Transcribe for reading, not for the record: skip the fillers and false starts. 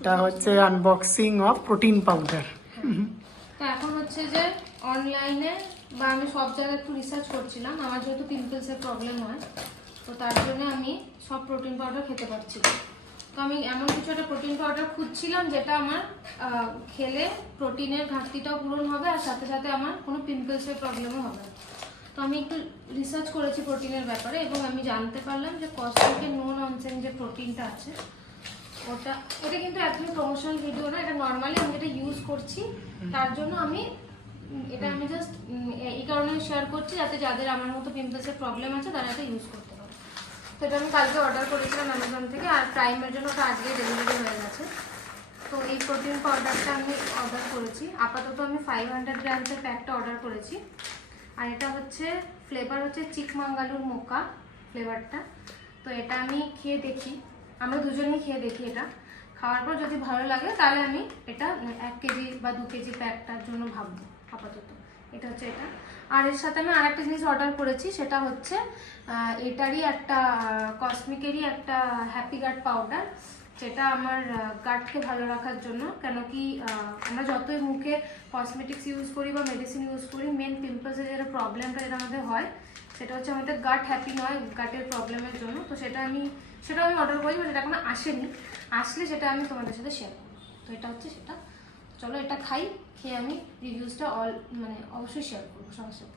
এটা হচ্ছে unboxing of protein powder. তো এখন হচ্ছে যে অনলাইনে বা আমি সব জায়গায় একটু রিসার্চ করছিলাম, আমার যেহেতু পিম্পলসের প্রবলেম হয়, তো তার জন্য আমি সব প্রোটিন পাউডার খেতে পারছি না। তো আমি এমন কিছু একটা প্রোটিন পাউডার খুঁজছিলাম যেটা আমার খেলে প্রোটিনের ঘাটতিটাও পূরণ হবে আর সাথে সাথে আমার কোনো পিম্পলসের প্রবলেমও হবে না। তো আমি একটু রিসার্চ করেছি প্রোটিনের ব্যাপারে এবং আমি জানতে পারলাম যে কসমিকের নো ননসেন্স যে প্রোটিনটা আছে এটা কিন্তু একদমই প্রমোশনাল ভিডিও না, এটা নর্মালি আমি যেটা ইউজ করছি তার জন্য আমি এটা জাস্ট এই কারণে শেয়ার করছি যাতে যাদের আমার মতো পিম্পলসের প্রবলেম আছে তারা এটা ইউজ করতে পারে। তো এটা আমি কালকে অর্ডার করেছিলাম অ্যামাজন থেকে, আর প্রাইমের জন্য ওটা আজকে ডেলিভারি হয়ে গেছে। তো এই প্রোটিন পাউডারটা আমি অর্ডার করেছি, আপাতত আমি 500 গ্রামসের প্যাকটা অর্ডার করেছি। আর এটা হচ্ছে ফ্লেভার হচ্ছে চিকমাঙ্গালুর মোকা ফ্লেভারটা। তো এটা আমি খেয়ে দেখি, আমরা দুজনেই খেয়ে দেখি, এটা খাওয়ার পর যদি ভালো লাগে তাহলে আমি এটা 1 কেজি বা 2 কেজি প্যাকটার জন্য ভাববো আপাতত। এটা হচ্ছে এটা। আর এর সাথে আমি আরেকটা জিনিস অর্ডার করেছি, সেটা হচ্ছে এটারই একটা কসমিকেরই একটা হ্যাপি গাট পাউডার, যেটা আমার গাটকে ভালো রাখার জন্য। কেন কি আমরা যতই মুখে কসমেটিক্স ইউজ করি বা মেডিসিন ইউজ করি, মেন পিম্পলসের যেটা প্রবলেমটা যেটা আমাদের হয় সেটা হচ্ছে আমাদের গাট হ্যাপি নয় গাটের প্রবলেমের জন্য। তো সেটাও আমি অর্ডার করি, সেটা এখনো আসেনি, আসলে সেটা আমি তোমাদের সাথে শেয়ার করবো। তো এটা হচ্ছে সেটা। চলো এটা খাই, খেয়ে আমি রিভিউজটা অবশ্যই শেয়ার করবো সবার সাথে।